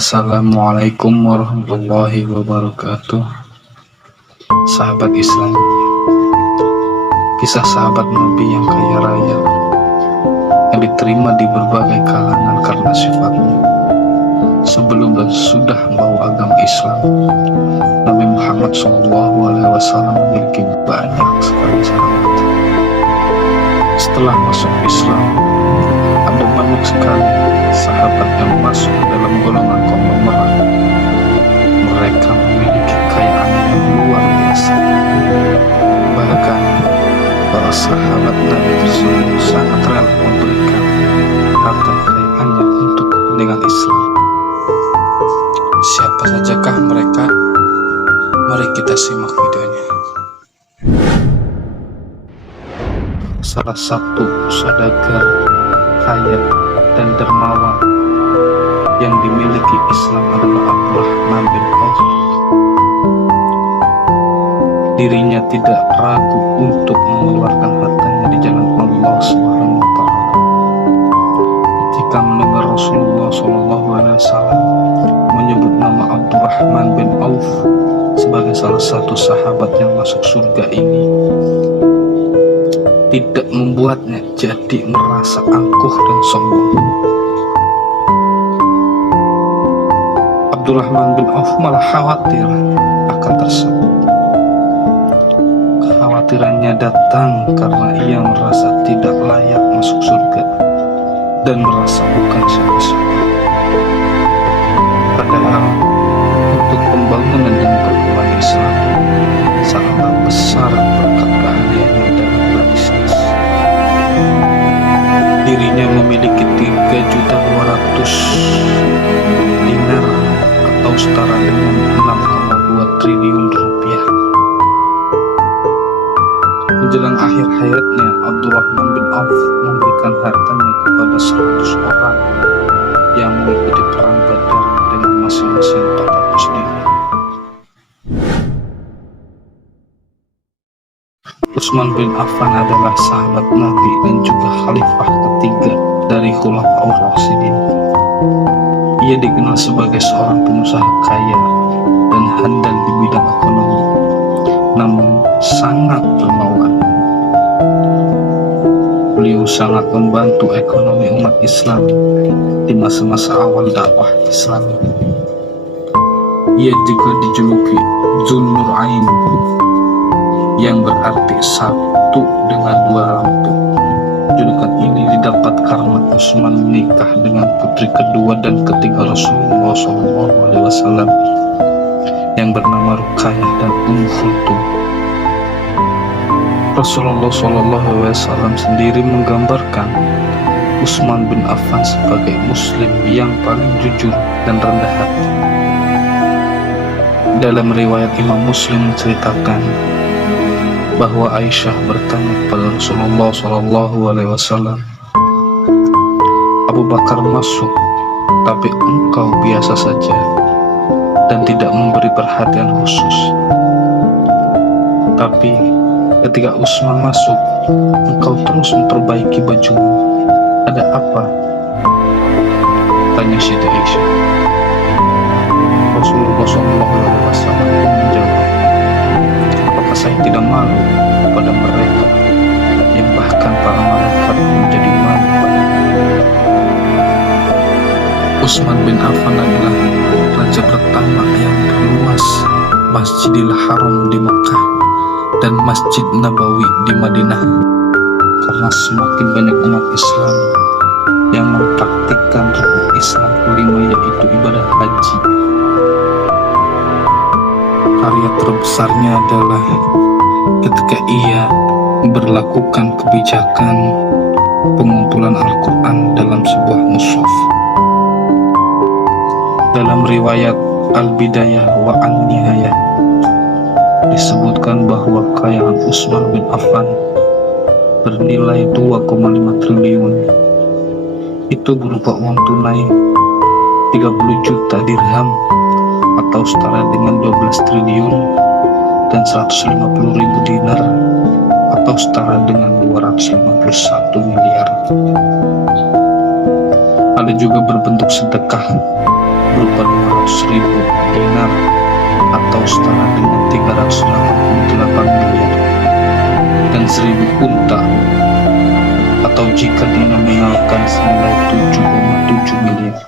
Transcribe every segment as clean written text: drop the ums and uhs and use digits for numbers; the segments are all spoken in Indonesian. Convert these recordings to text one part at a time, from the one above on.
Assalamualaikum warahmatullahi wabarakatuh. Sahabat Islam, kisah sahabat Nabi yang kaya raya, yang diterima di berbagai kalangan karena sifatnya. Sebelum dan sudah membawa agama Islam, Nabi Muhammad SAW memiliki banyak sekali sahabat. Setelah masuk Islam, ada banyak sekali sahabat yang masuk dalam golongan konglomerat. Mereka memiliki kekayaan yang luar biasa. Bahkan para sahabat Nabi tersebut sangat rela memberikan harta kekayaannya untuk kepentingan Islam. Siapa sajakah mereka? Mari kita simak videonya. Salah satu saudagar kaya dan dermawan yang dimiliki Islam adalah Abdurrahman bin Auf. Dirinya tidak ragu untuk mengeluarkan hartanya di jalan Allah SWT. Ketika mendengar Rasulullah SAW menyebut nama Abdurrahman bin Auf sebagai salah satu sahabat yang masuk surga ini, tidak membuatnya jadi merasa angkuh dan sombong. Abdurrahman bin Auf malah khawatir akan tersebut. Kekhawatirannya datang karena ia merasa tidak layak masuk surga dan merasa bukan siapa-siapa. Padahal untuk pembangunan dan perkembangan Islam sangatlah besar berkat keahliannya dalam berbisnis. Dirinya memiliki 3.200.000 dinar atau setara dengan 6,2 triliun rupiah. Menjelang akhir hayatnya, Abdurrahman bin Auf memberikan hartanya kepada 100 orang yang mengikuti perang Badar dengan masing-masing 400 dinar. Utsman bin Affan adalah sahabat Nabi dan juga khalifah ketiga dari Khulafaur Rasyidin. Ia dikenal sebagai seorang pengusaha kaya dan handal di bidang ekonomi, namun sangat dermawan. Beliau sangat membantu ekonomi umat Islam di masa-masa awal dakwah Islam. Ia juga dijuluki Dzun-Nurain, yang berarti satu dengan dua lampu. Julukan ini didapat karena Utsman menikah dengan putri kedua dan ketiga Rasulullah SAW yang bernama Ruqayyah dan Khulthum. Rasulullah SAW sendiri menggambarkan Utsman bin Affan sebagai Muslim yang paling jujur dan rendah hati. Dalam riwayat Imam Muslim menceritakan bahwa Aisyah bertanya kepada Rasulullah SAW, Abu Bakar masuk, tapi engkau biasa saja dan tidak memberi perhatian khusus. Tapi ketika Utsman masuk, engkau terus memperbaiki bajumu. Ada apa? Tanya Siti Aisyah. Rasulullah SAW menjawab, apakah saya tidak malu pada mereka yang bahkan para malaikat menjadi malu padanya? Utsman bin Affan adalah raja pertama yang berluas Masjidil Haram di Mekah dan Masjid Nabawi di Madinah, karena semakin banyak umat Islam yang mempraktikkan rukun Islam kelima, yaitu ibadah haji. Karya terbesarnya adalah ketika ia berlakukan kebijakan pengumpulan Al-Quran dalam sebuah mushaf. Dalam riwayat Al-Bidayah wa An-Nihayah disebutkan bahwa kekayaan Utsman bin Affan bernilai 2,5 triliun. Itu berupa uang tunai 30 juta dirham atau setara dengan 12 triliun dan 150.000 dinar atau setara dengan 251 miliar. Ada juga berbentuk sedekah berupa 200.000 dinar atau setara dengan 388 miliar, dan 1.000 unta atau jika dinominalkan senilai 7,7 miliar.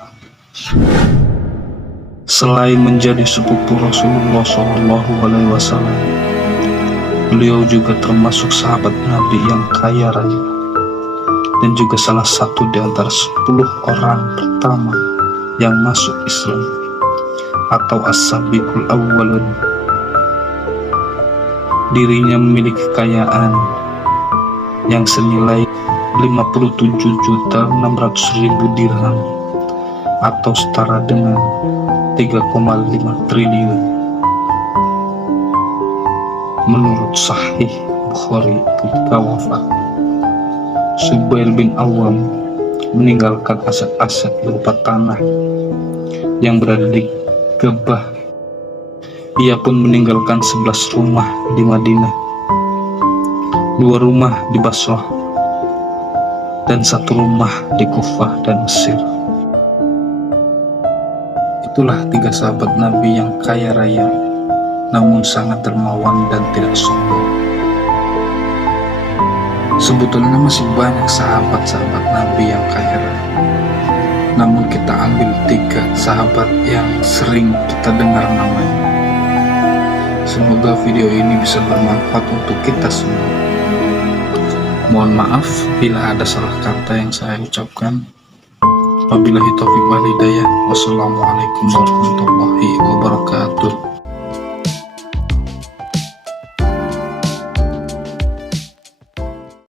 Selain menjadi sepupu Rasulullah SAW, beliau juga termasuk sahabat Nabi yang kaya raya dan juga salah satu di antara 10 orang pertama yang masuk Islam atau as-sabiqul awwalun. Dirinya memiliki kekayaan yang senilai 57.600.000 dirham atau setara dengan 3,5 triliun. Menurut Sahih Bukhari, ketika wafat, Zubair bin Awam meninggalkan aset-aset berupa tanah yang berada di Gebah. Ia pun meninggalkan 11 rumah di Madinah, 2 rumah di Basrah, dan 1 rumah di Kufah dan Mesir. Itulah 3 sahabat Nabi yang kaya raya, namun sangat dermawan dan tidak sombong. Sebetulnya masih banyak sahabat-sahabat Nabi yang kaya raya, namun kita ambil 3 sahabat yang sering kita dengar namanya. Semoga video ini bisa bermanfaat untuk kita semua. Mohon maaf bila ada salah kata yang saya ucapkan. Wabillahi taufiq wal hidayah. Wassalamualaikum warahmatullahi wabarakatuh.